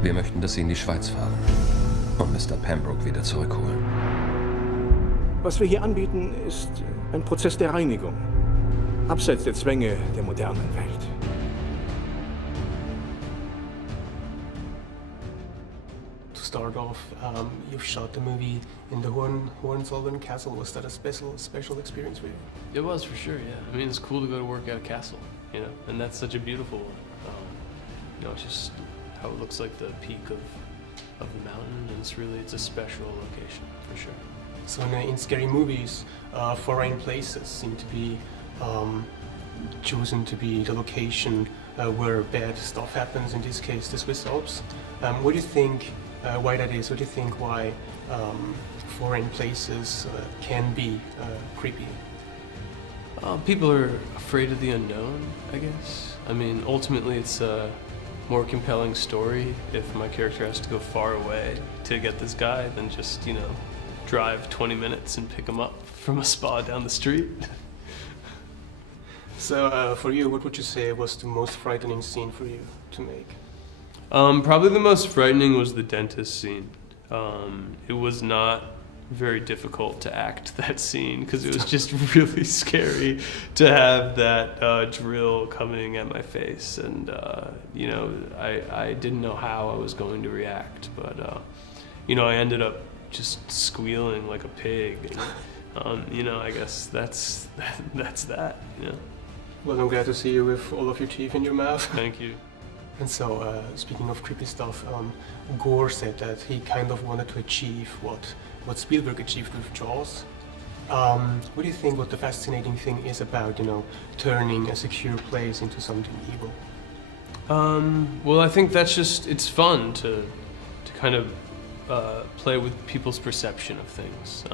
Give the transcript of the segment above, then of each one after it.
Wir möchten, dass Sie in die Schweiz fahren und Mr. Pembroke wieder zurückholen. Was wir hier anbieten, ist ein Prozess der Reinigung. Abseits der Zwänge der modernen Welt. To start off, you've shot the movie in the Hohenzollern Castle. Was that a special experience for you? It was, for sure, yeah. I mean, it's cool to go to work at a castle, you know, and that's such a beautiful one. You know, it's just how it looks like the peak of the mountain, and it's a special location, for sure. So in scary movies, foreign places seem to be chosen to be the location where bad stuff happens, in this case the Swiss Alps. What do you think why that is? What do you think why foreign places can be creepy? People are afraid of the unknown, I guess. I mean, ultimately it's a more compelling story if my character has to go far away to get this guy than just, you know, drive 20 minutes and pick him up from a spa down the street. So for you, what would you say was the most frightening scene for you to make? Probably the most frightening was the dentist scene. It was not very difficult to act that scene because it was just really scary to have that drill coming at my face, and you know, I didn't know how I was going to react, but you know, I ended up just squealing like a pig, and you know, I guess that's that, you know. Well, I'm glad to see you with all of your teeth in your mouth. Thank you. And so, speaking of creepy stuff, Gore said that he kind of wanted to achieve what Spielberg achieved with Jaws. What do you think what the fascinating thing is about, you know, turning a secure place into something evil? Well, I think that's just, it's fun to kind of play with people's perception of things.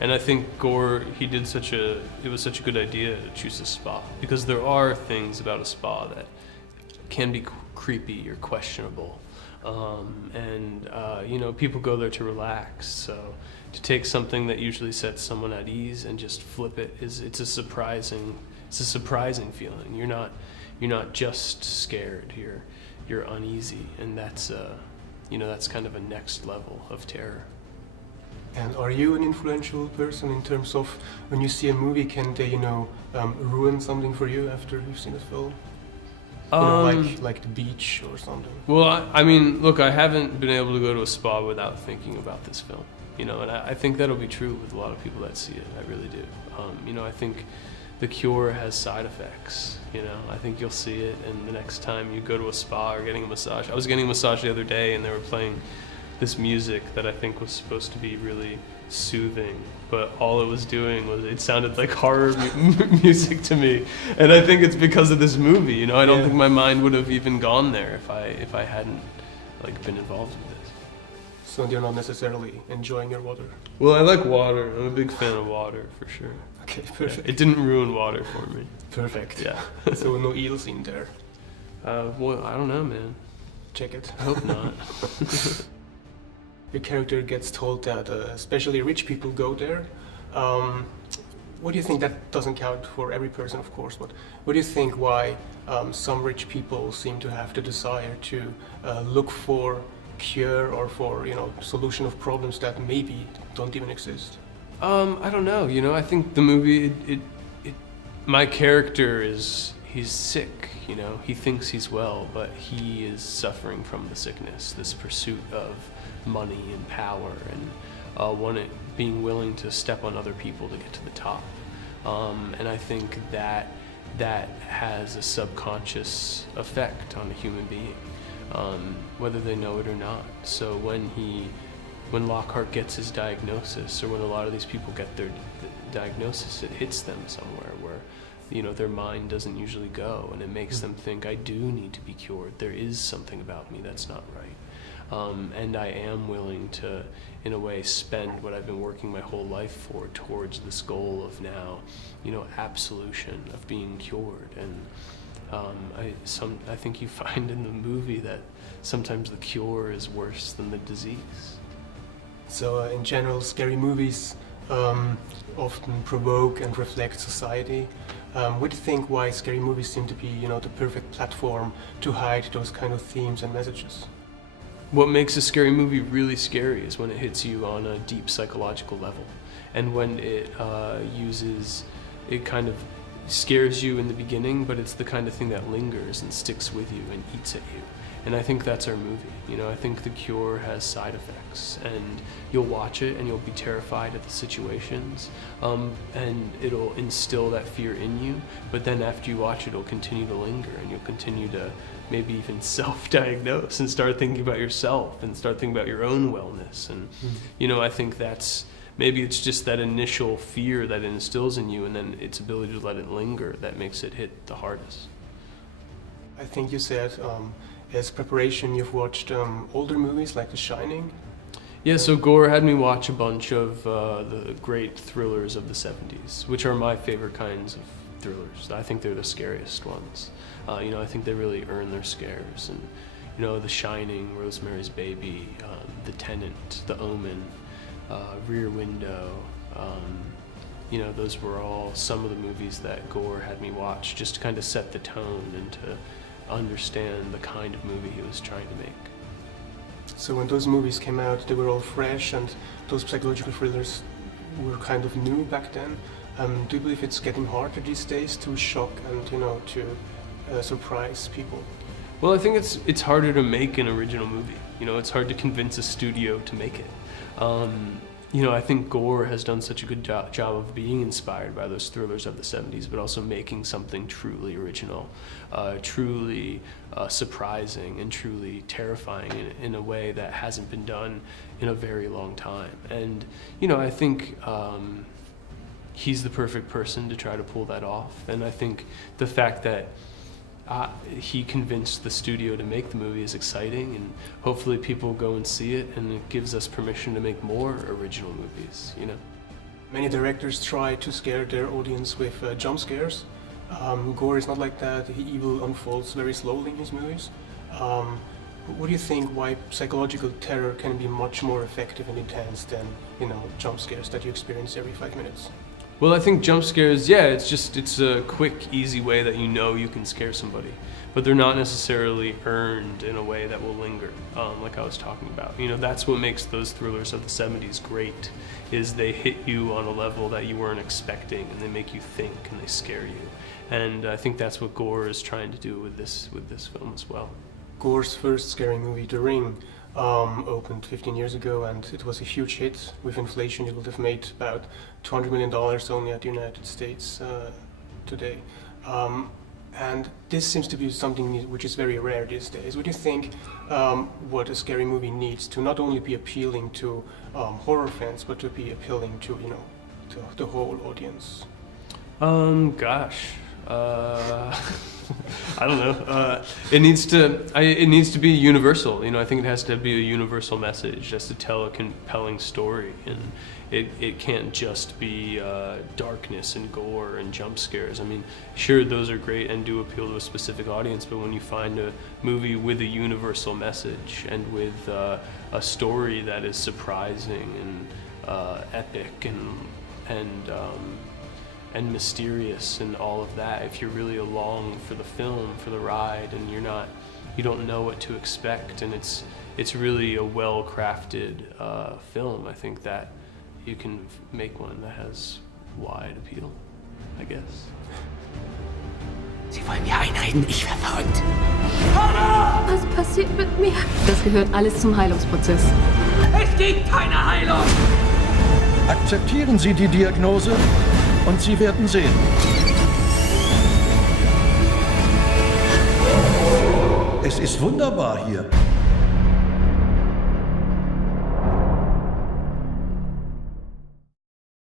And I think Gore, it was such a good idea to choose a spa, because there are things about a spa that can be creepy or questionable. You know, people go there to relax, so to take something that usually sets someone at ease and just flip it it's a surprising feeling. You're not just scared, you're uneasy, and that's you know, that's kind of a next level of terror. And are you an influential person in terms of when you see a movie, can they, you know, ruin something for you after you've seen a film? You know, like The Beach or something. Well, I mean, look, I haven't been able to go to a spa without thinking about this film, you know, and I think that'll be true with a lot of people that see it. I really do. You know, I think The Cure has side effects, you know. I think you'll see it, and the next time you go to a spa or getting a massage. I was getting a massage the other day, and they were playing this music that I think was supposed to be really soothing, but all it was doing was, it sounded like horror music to me, and I think it's because of this movie, you know. I don't think my mind would have even gone there if I hadn't like been involved with this. So you're not necessarily enjoying your water? Well, I like water. I'm a big fan of water, for sure. Okay, perfect. Yeah, it didn't ruin water for me. Perfect. Yeah. So no eels in there? Well, I don't know, man. Check it. I hope not. Your character gets told that especially rich people go there. What do you think? That doesn't count for every person, of course, but what do you think why some rich people seem to have the desire to look for cure or for, you know, solution of problems that maybe don't even exist? I don't know, you know, I think the movie, my character he's sick, you know, he thinks he's well, but he is suffering from the sickness, this pursuit of money and power, and being willing to step on other people to get to the top. And I think that has a subconscious effect on a human being, whether they know it or not. So when Lockhart gets his diagnosis, or when a lot of these people get their diagnosis, it hits them somewhere where, you know, their mind doesn't usually go, and it makes them think, I do need to be cured. There is something about me that's not right. And I am willing to, in a way, spend what I've been working my whole life for towards this goal of now, you know, absolution, of being cured. And I think you find in the movie that sometimes the cure is worse than the disease. So in general, scary movies often provoke and reflect society. What do you think why scary movies seem to be, you know, the perfect platform to hide those kind of themes and messages? what makes a scary movie really scary is when it hits you on a deep psychological level, and when it it kind of scares you in the beginning, but it's the kind of thing that lingers and sticks with you and eats at you. And I think that's our movie. You know, I think The Cure has side effects, and you'll watch it and you'll be terrified at the situations, and it'll instill that fear in you, but then after you watch it, it'll continue to linger, and you'll continue to maybe even self-diagnose and start thinking about yourself and start thinking about your own wellness. And you know, I think maybe it's just that initial fear that it instills in you, and then its ability to let it linger that makes it hit the hardest. I think you said as preparation you've watched older movies like The Shining. Yeah, so Gore had me watch a bunch of the great thrillers of the 70s, which are my favorite kinds of thrillers. I think they're the scariest ones. You know, I think they really earn their scares. And, you know, The Shining, Rosemary's Baby, The Tenant, The Omen, Rear Window, you know, those were all some of the movies that Gore had me watch just to kind of set the tone and to understand the kind of movie he was trying to make. So when those movies came out, they were all fresh, and those psychological thrillers were kind of new back then. Do you believe it's getting harder these days to shock and, you know, to surprise people? Well, I think it's harder to make an original movie. You know, it's hard to convince a studio to make it. You know, I think Gore has done such a good job of being inspired by those thrillers of the 70s, but also making something truly original, truly surprising, and truly terrifying in a way that hasn't been done in a very long time. And, you know, I think he's the perfect person to try to pull that off. And I think the fact that he convinced the studio to make the movie is exciting, and hopefully people go and see it, and it gives us permission to make more original movies, you know. Many directors try to scare their audience with jump scares. Gore is not like that. Evil unfolds very slowly in his movies. What do you think why psychological terror can be much more effective and intense than, you know, jump scares that you experience every 5 minutes? Well, I think jump scares, yeah, it's a quick, easy way that you know you can scare somebody, but they're not necessarily earned in a way that will linger, like I was talking about. You know, that's what makes those thrillers of the 70s great, is they hit you on a level that you weren't expecting, and they make you think, and they scare you. And I think that's what Gore is trying to do with this film as well. Gore's first scary movie, The Ring, opened 15 years ago, and it was a huge hit. With inflation, it would have made about $200 million only at the United States today. And this seems to be something which is very rare these days. What do you think what a scary movie needs to not only be appealing to horror fans, but to be appealing to, you know, to the whole audience? Gosh. I don't know. It needs to be universal. You know, I think it has to be a universal message. It has to tell a compelling story, and it can't just be darkness and gore and jump scares. I mean, sure, those are great and do appeal to a specific audience, but when you find a movie with a universal message and with a story that is surprising and epic and mysterious and all of that, if you're really along for the film, for the ride, and you don't know what to expect, and it's really a well-crafted film, I think that you can make one that has wide appeal, I guess. Sie wollen mir einreden, ich wär verrückt. Was passiert mit mir? Das gehört alles zum Heilungsprozess. Es gibt keine Heilung! Akzeptieren Sie die Diagnose und Sie werden sehen. Es ist wunderbar hier.